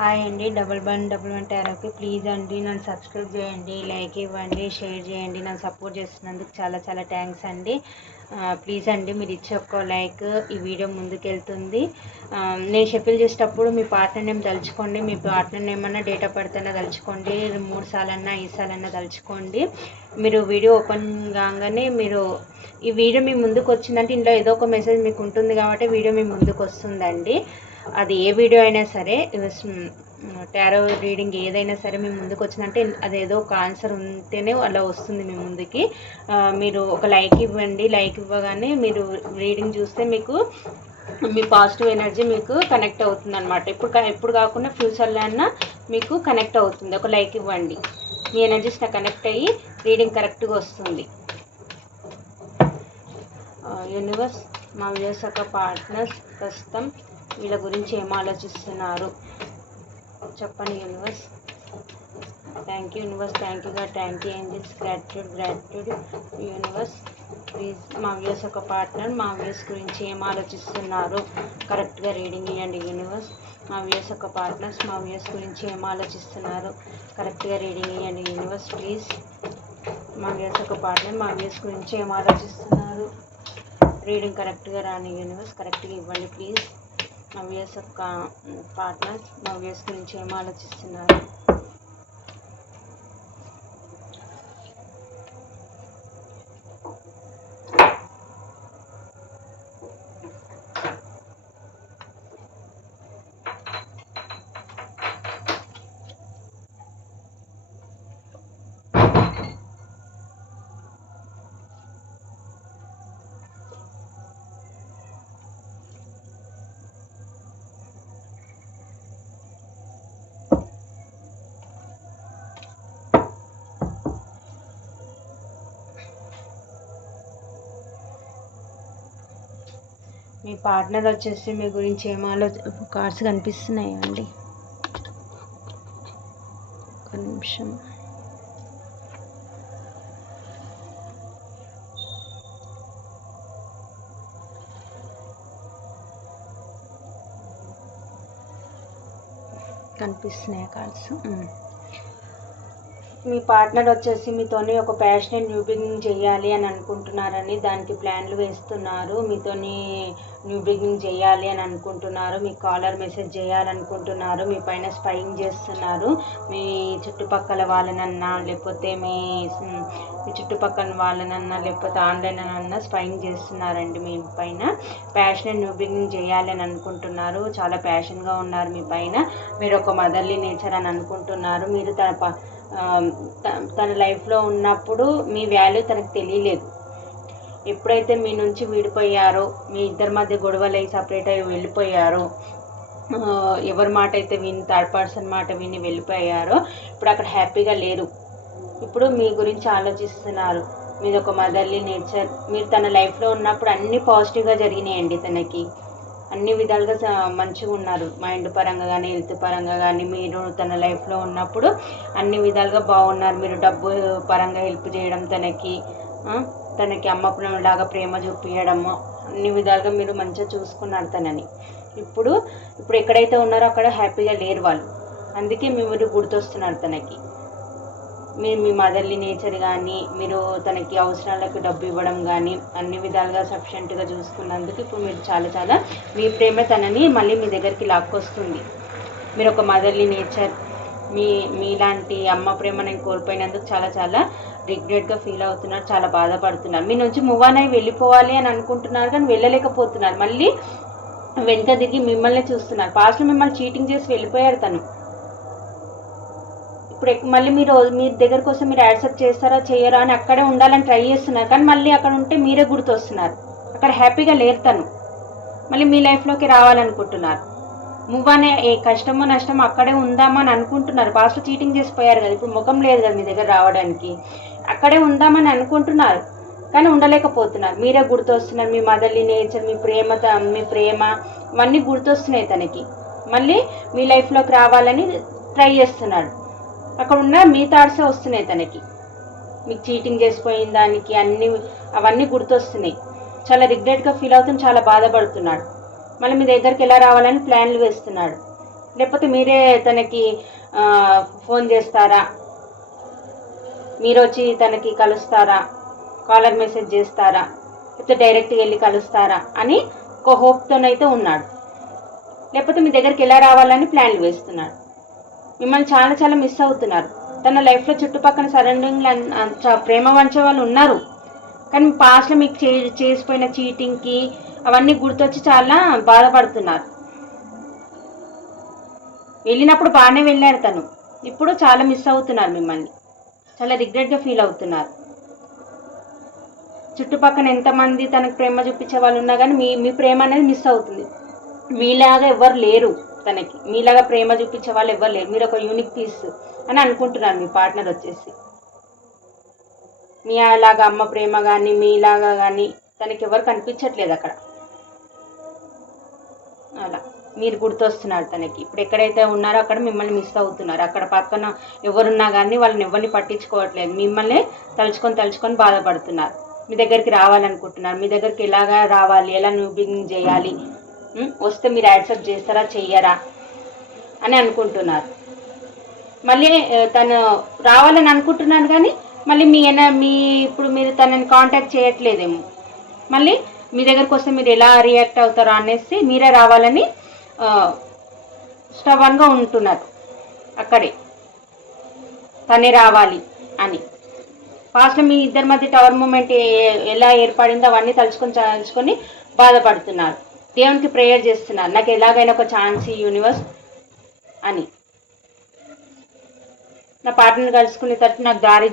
Hi అండి. Double one double one therapy please అండి నన్ను సబ్స్క్రైబ్ చేయండి లైక్ ఇవ్వండి షేర్ చేయండి నన్ను సపోర్ట్ చేస్తున్నందుకు చాలా చాలా థ్యాంక్స్ అండి. ప్లీజ్ అండి మీరు ఇచ్చే ఒక్క లైక్ ఈ వీడియో ముందుకెళ్తుంది. నేను షెఫిల్ చేసేటప్పుడు మీ పార్ట్నర్ నేమ్ తలుచుకోండి మీ పార్ట్నర్ నేమ్ అన్నా డేట్ ఆఫ్ బర్త్ అన్నా తలుచుకోండి మూడు సార్లన్నా ఐదు సార్లన్నా తలుచుకోండి. మీరు వీడియో ఓపెన్ కాగానే మీరు ఈ వీడియో మీ ముందుకు వచ్చిందంటే ఇందులో ఏదో ఒక మెసేజ్ మీకు ఉంటుంది కాబట్టి వీడియో మీ ముందుకు వస్తుందండి. అది ఏ వీడియో అయినా సరే టారో రీడింగ్ ఏదైనా సరే మీ ముందుకు వచ్చిందంటే అది ఏదో ఒక ఆన్సర్ ఉంటేనే అలా వస్తుంది మీ ముందుకి. మీరు ఒక లైక్ ఇవ్వండి లైక్ ఇవ్వగానే మీరు రీడింగ్ చూస్తే మీకు మీ పాజిటివ్ ఎనర్జీ మీకు కనెక్ట్ అవుతుంది అనమాట ఇప్పుడు ఇప్పుడు కాకుండా ఫ్యూచర్లో అయినా మీకు కనెక్ట్ అవుతుంది. ఒక లైక్ ఇవ్వండి. మీ ఎనర్జీస్ నాకు కనెక్ట్ అయ్యి రీడింగ్ కరెక్ట్గా వస్తుంది. యూనివర్స్ మా వ్యూస్ పార్ట్నర్స్ ప్రస్తుతం వీళ్ళ గురించి ఏం ఆలోచిస్తున్నారు? చెప్పండి universe. Thank you universe. Thank యూగా thank you angels gratitude gratitude universe. Please మా వ్యూస్ ఒక పార్ట్నర్ మా వ్యూస్ గురించి ఏం ఆలోచిస్తున్నారు? కరెక్ట్గా రీడింగ్ ఇవ్వండి యూనివర్స్. మా వ్యూస్ ఒక పార్ట్నర్స్ మా వ్యూస్ గురించి ఏం ఆలోచిస్తున్నారు? కరెక్ట్గా రీడింగ్ ఇవ్వండి యూనివర్స్ ప్లీజ్ మా వ్యూస్ ఒక పార్ట్నర్ మా వ్యూస్ గురించి ఏం ఆలోచిస్తున్నారు? రీడింగ్ కరెక్ట్గా రాని యూనివర్స్ కరెక్ట్గా ఇవ్వండి ప్లీజ్ నవ్యస్ యొక్క పార్ట్నర్స్ నవ్యస్ గురించి ఏం ఆలోచిస్తున్నారు? మీ పార్ట్నర్ వచ్చేసి మీ గురించి ఏం ఆలోచన కార్డ్స్ కనిపిస్తున్నాయా అండి? ఒక నిమిషం. కనిపిస్తున్నాయా కార్డ్స్? మీ పార్ట్నర్ వచ్చేసి మీతోని ఒక ప్యాషనెట్ న్యూ బిగినింగ్ చేయాలి అని అనుకుంటున్నారని దానికి ప్లాన్లు వేస్తున్నారు. మీతోని న్యూ బిగినింగ్ చేయాలి అని అనుకుంటున్నారు. మీ కాలర్ మెసేజ్ చేయాలనుకుంటున్నారు. మీ పైన స్పైయింగ్ చేస్తున్నారు. మీ చుట్టుపక్కల వాళ్ళనన్నా లేకపోతే మీ మీ చుట్టుపక్కల వాళ్ళనన్నా లేకపోతే ఆన్లైన్ అన్నా స్పైయింగ్ చేస్తున్నారండి మీ పైన. ప్యాషనెట్ న్యూ బిగినింగ్ చేయాలి అని అనుకుంటున్నారు. చాలా ప్యాషన్గా ఉన్నారు మీ పైన. మీరు ఒక మదర్లీ నేచర్ అని అనుకుంటున్నారు. మీరు తన ప- తన లైఫ్లో ఉన్నప్పుడు మీ వాల్యూ తనకు తెలియలేదు. ఎప్పుడైతే మీ నుంచి విడిపోయారో మీ ఇద్దరి మధ్య గొడవలు అయి సపరేట్ అయ్యి వెళ్ళిపోయారో ఎవరి మాట అయితే విని థర్డ్ పర్సన్ మాట విని వెళ్ళిపోయారో ఇప్పుడు అక్కడ హ్యాపీగా లేరు. ఇప్పుడు మీ గురించి ఆలోచిస్తున్నారు. మీది ఒక మదర్లీ నేచర్ మీరు తన లైఫ్లో ఉన్నప్పుడు అన్నీ పాజిటివ్గా జరిగినాయండి తనకి. అన్ని విధాలుగా మంచిగా ఉన్నారు. మైండ్ పరంగా కానీ హెల్త్ పరంగా కానీ మీరు తన లైఫ్లో ఉన్నప్పుడు అన్ని విధాలుగా బాగున్నారు. మీరు డబ్బు పరంగా హెల్ప్ చేయడం తనకి తనకి అమ్మ లాగా ప్రేమ చూపించడము అన్ని విధాలుగా మీరు మంచిగా చూసుకున్నారు తనని. ఇప్పుడు ఇప్పుడు ఎక్కడైతే ఉన్నారో అక్కడ హ్యాపీగా లేరు వాళ్ళు. అందుకే మీరు గుర్తొస్తున్నారు తనకి. మీరు మీ మదర్లీ నేచర్ కానీ మీరు తనకి అవసరాలకు డబ్బు ఇవ్వడం కానీ అన్ని విధాలుగా సఫిషియెంట్గా చూసుకున్నందుకు ఇప్పుడు మీరు చాలా చాలా మీ ప్రేమ తనని మళ్ళీ మీ దగ్గరికి లాక్కొస్తుంది. మీరు ఒక మదర్లీ నేచర్ మీ మీలాంటి అమ్మ ప్రేమ నేను కోల్పోయినందుకు చాలా చాలా రిగ్రెట్గా ఫీల్ అవుతున్నారు చాలా బాధపడుతున్నారు. మీ నుంచి మూవ్ ఆన్ అయి వెళ్ళిపోవాలి అని అనుకుంటున్నారు కానీ వెళ్ళలేకపోతున్నారు. మళ్ళీ వెనక దిగి మిమ్మల్ని చూస్తున్నారు. పాస్ట్లో మిమ్మల్ని చీటింగ్ చేసి వెళ్ళిపోయారు తను. ఇప్పుడు మళ్ళీ మీరు మీ దగ్గర కోసం మీరు యాక్సెప్ట్ చేస్తారా చేయరా అని అక్కడే ఉండాలని ట్రై చేస్తున్నారు. కానీ మళ్ళీ అక్కడ ఉంటే మీరే గుర్తొస్తున్నారు. అక్కడ హ్యాపీగా లేరు తను. మళ్ళీ మీ లైఫ్లోకి రావాలనుకుంటున్నారు. మూవ్ అనే ఏ కష్టమో నష్టమో అక్కడే ఉందామా అని అనుకుంటున్నారు. పాస్ట్లో చీటింగ్ చేసిపోయారు కదా ఇప్పుడు ముఖం లేదు కదా మీ దగ్గర రావడానికి. అక్కడే ఉందామని అనుకుంటున్నారు. కానీ ఉండలేకపోతున్నారు. మీరే గుర్తొస్తున్నారు. మీ మదర్లీ నేచర్ మీ ప్రేమ మీ ప్రేమ ఇవన్నీ గుర్తొస్తున్నాయి తనకి. మళ్ళీ మీ లైఫ్లోకి రావాలని ట్రై చేస్తున్నాడు అక్కడ ఉన్న మీ థాట్సే వస్తున్నాయి తనకి. మీకు చీటింగ్ చేసిపోయిన దానికి అన్ని అవన్నీ గుర్తొస్తున్నాయి. చాలా రిగ్రెట్గా ఫీల్ అవుతుంది చాలా బాధపడుతున్నాడు. మళ్ళీ మీ దగ్గరికి ఎలా రావాలని ప్లాన్లు వేస్తున్నాడు. లేకపోతే మీరే తనకి ఫోన్ చేస్తారా? మీరు వచ్చి తనకి కలుస్తారా? కాలర్ మెసేజ్ చేస్తారా? లేకపోతే డైరెక్ట్గా వెళ్ళి కలుస్తారా? అని ఒక హోప్తోనైతే ఉన్నాడు. లేకపోతే మీ దగ్గరికి ఎలా రావాలని ప్లాన్లు వేస్తున్నాడు. మిమ్మల్ని చాలా చాలా మిస్ అవుతున్నారు. తన లైఫ్లో చుట్టుపక్కల సరౌండింగ్లో ప్రేమ వంచే వాళ్ళు ఉన్నారు. కానీ పాస్ట్లో మీకు చే చేసిపోయిన చీటింగ్కి అవన్నీ గుర్తొచ్చి చాలా బాధపడుతున్నారు. వెళ్ళినప్పుడు బాగానే వెళ్ళారు తను. ఇప్పుడు చాలా మిస్ అవుతున్నారు మిమ్మల్ని. చాలా రిగ్రెట్గా ఫీల్ అవుతున్నారు. చుట్టుపక్కన ఎంతమంది తనకు ప్రేమ చూపించే వాళ్ళు ఉన్నా కానీ మీ మీ ప్రేమ అనేది మిస్ అవుతుంది. మీలాగా ఎవరు లేరు. తనకి. మీలాగా ప్రేమ చూపించే వాళ్ళు ఇవ్వలేరు లేరు. మీరు ఒక యూనిక్ పీస్ అని అనుకుంటున్నారు మీ పార్ట్నర్ వచ్చేసి. మీ అలాగా అమ్మ ప్రేమ కానీ మీలాగా కానీ తనకి ఎవరు కనిపించట్లేదు అక్కడ. అలా. మీరు గుర్తొస్తున్నారు తనకి. ఇప్పుడు ఎక్కడైతే ఉన్నారో అక్కడ మిమ్మల్ని మిస్ అవుతున్నారు. అక్కడ పక్కన ఎవరున్నా కానీ వాళ్ళని ఎవరిని పట్టించుకోవట్లేదు. మిమ్మల్ని తలుచుకొని తలుచుకొని బాధపడుతున్నారు. మీ దగ్గరికి రావాలనుకుంటున్నారు. మీ దగ్గరికి ఎలాగా రావాలి? ఎలా న్యూ చేయాలి? వస్తే మీరు యాక్సెప్ట్ చేస్తారా చెయ్యరా అని అనుకుంటున్నారు. మళ్ళీ తను రావాలని అనుకుంటున్నాను కానీ మళ్ళీ మీ మీ ఇప్పుడు మీరు తనని కాంటాక్ట్ చేయట్లేదేమో. మళ్ళీ మీ దగ్గరకు వస్తే మీరు ఎలా రియాక్ట్ అవుతారో అనేసి మీరే రావాలని స్టవన్గా ఉంటున్నారు. అక్కడే. తనే రావాలి అని. ఫాస్ట్ మీ ఇద్దరి మధ్య టవర్ మూమెంట్ ఎలా ఏర్పడిందో అవన్నీ తలుచుకొని తలుచుకొని బాధపడుతున్నారు. దేవునికి ప్రేయర్ చేస్తున్నారు నాకు ఎలాగైనా ఒక ఛాన్స్ ఈ యూనివర్స్ అని. నా పార్ట్నర్ కలుసుకునేటట్టు నాకు దారి